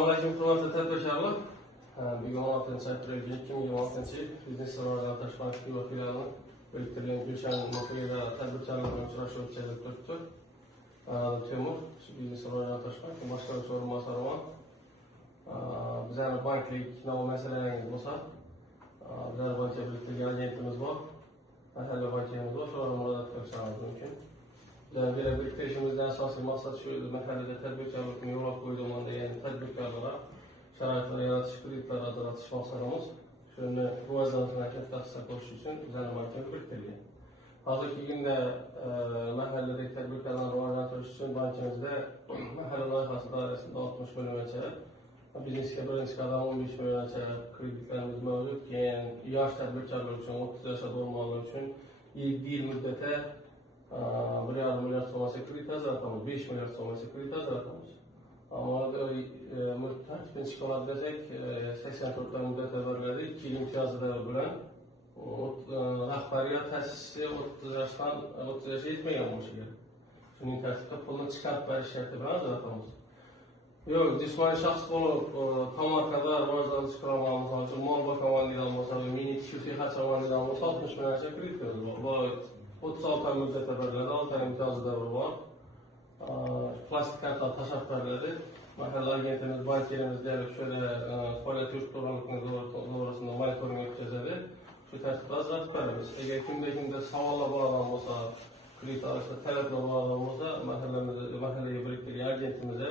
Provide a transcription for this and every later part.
Assalamualaikum hurmatli tadbirkorlar. Bugun 16-aprel 2026 Biznes rivojlantirish tashkiloti va filiali biriktirilgan Gulshan muhitida tadbirkorlar bilan uchrashuv o'tkazilib turibdi. Temur biznes rivojlantirish boshqaruvchi o'rinbosariman. Bizning banklik nima masalalarimiz bo'lsa, bizning bankga biriktirilgan agentimiz bor. Mahalla bankimiz bor, shularga murojaat qilishingiz mumkin. Bizning biriktirishimizdan asosiy maqsad shu edi, mahallada tadbirkorlikni yo'lga qo'ydiman degan tadbirkorlarga sharoitlar yaratish, kreditlar ajratish maqsadimiz. Shuni rivojlantirishga katta hissa qo'shish uchun bizning bankimiz biriktirilgan. Hozirgi kunda mahalladagi tadbirkorlarni rivojlantirish uchun bankimizda mahalla loyihasi doirasida 60 millioncha, biznesga birinchi qadam 15 millioncha kreditlarimiz mavjud. Keyin yosh tadbirkorlar uchun 30 yoshga to'lmaganlar uchun 7 yil muddatda 1,5 milliard so'masi kredit ajratamiz, 5 milliard so'masi kredit ajratamiz. Ammo tartibini chiqarib desak, 84 ta muddatda beriladi, 2 yil imtiyozlar bilan rahbariyat ta'sischisi 30 yoshdan 30 yoshga yetmagan bo'lishi kerak. Shuning tartibida pulni chiqarib berish sharti bilan ajratamiz. Yo'q, jismoniy shaxs bo'lib, tomorqada rivojlantirish programmasi uchun mol boqamanlikdan bo'lsa, mini xususiy xarchlamanlikdan bo'lsa 60 millioncha kreditimiz bor. 36 ta muddatda beriladi, 6 ta imtiyozi davri bor. Plastik kartalar tashlab beriladi. Mahalla agentimiz banklerimizda shöyle faoliyat yurtdoshligini to'g'risida monitoring o'tkazadi. Shu tartibda ajratib beramiz. Agar kimda savollar bo'ladigan bo'lsa, kredit olishda talablar bo'ladigan bo'lsa, mahallaga biriktirgan agentimizga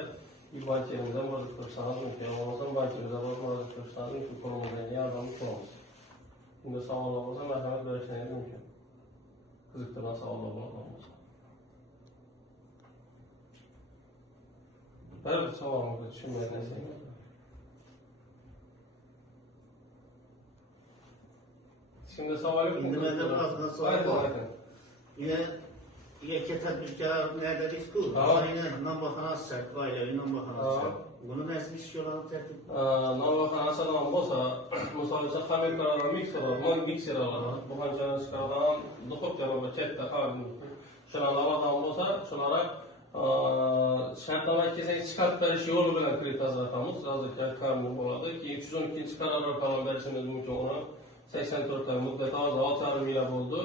bankimizdan murojaat qilishingiz mumkin. Bo'lmasa bankimizga murojaat qilishingiz mumkin. Qo'limizdan yordam qilamiz. Unda savollar bo'lsa, marhamat berishingiz mumkin. Qiziqtirgan savollar bo'ladigan bo'lsa. Bir savolga tushunmayapsizmi? Şimdi savol yo'q. Endi menda bir savol bor. Yakka tadbirkor neredeki? Aynen nambaxonasi, oilaviy nambaxonasi. Buni nasıl ish yo'lini tartib? Nambaxonasi ham bo'lsa, misol uchun xamirlar, mikserlar, bu qanchani chiqargan, duxovkalar va katta shulardan bo'lsa, shularga shartnoma kelsak chiqarib berish yo'li bilan kredit ajratamiz. Hozirgi qaror bo'ladi. Keyin 312-qarorlar bilan berishimiz mumkin. Uni 84 ta muddat hozir 6,5 yil bo'ldi.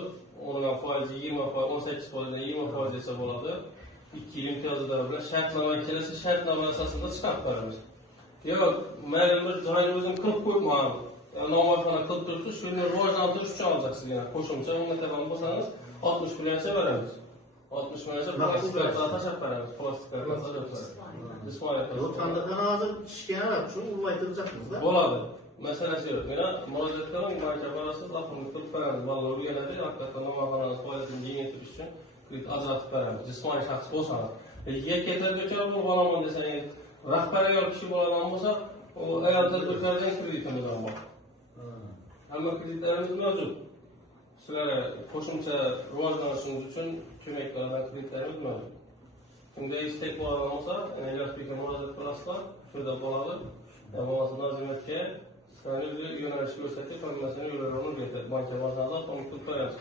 Onun faizi 20%, 18%dan 20% esa bo'ladi. 2 yil imtiyozlar bilan shartnoma kelsa, shartnoma asosida chiqarib beramiz. Yo'q, men bir joyni o'zim qilib qo'yman. Noma'xona qilib turibdi, shuni rivojlantirish uchun olacaksınız yana. Qo'shimcha unga taban bo'lsangiz 60 millioncha beramiz. 60 millioncha plastik kartalar tashlab beramiz. Plastik kartalar tashlab beramiz. Jismoniy O'tgandan hozir ishga shu ulg'aytiracakmizda. Bo'ladi. Masalasi yo'q. Mena murojaat qiling, banka borasiz, lafini qilib beramiz. Bolalar o'rganadi, haqiqatan noma'xonani faoliyatini kengaytirish uchun kredit ajratib beramiz. Jismoniy shaxs bo'lsa, yakka tadbirkor bo'lib olaman desangiz, rahbariyat kishi bo'ladigan bo'lsa, u ayol tadbirkordan kreditimiz ham bor. Hamma kreditlarimiz mavjud. Sizlarga qo'shimcha rivojlanishingiz uchun ko'maklardan kreditlarimiz mavjud. Kimda istek bo'ladigan bo'lsa, Yoshbekka murojaat qilasizlar, shunda bo'ladi. Bo'lmasa nazimatga sizlarga yo'nalish ko'rsatib, hammasini yo'llarini o'rgatadi. Banka bozorida qonun qilib qo'yamiz.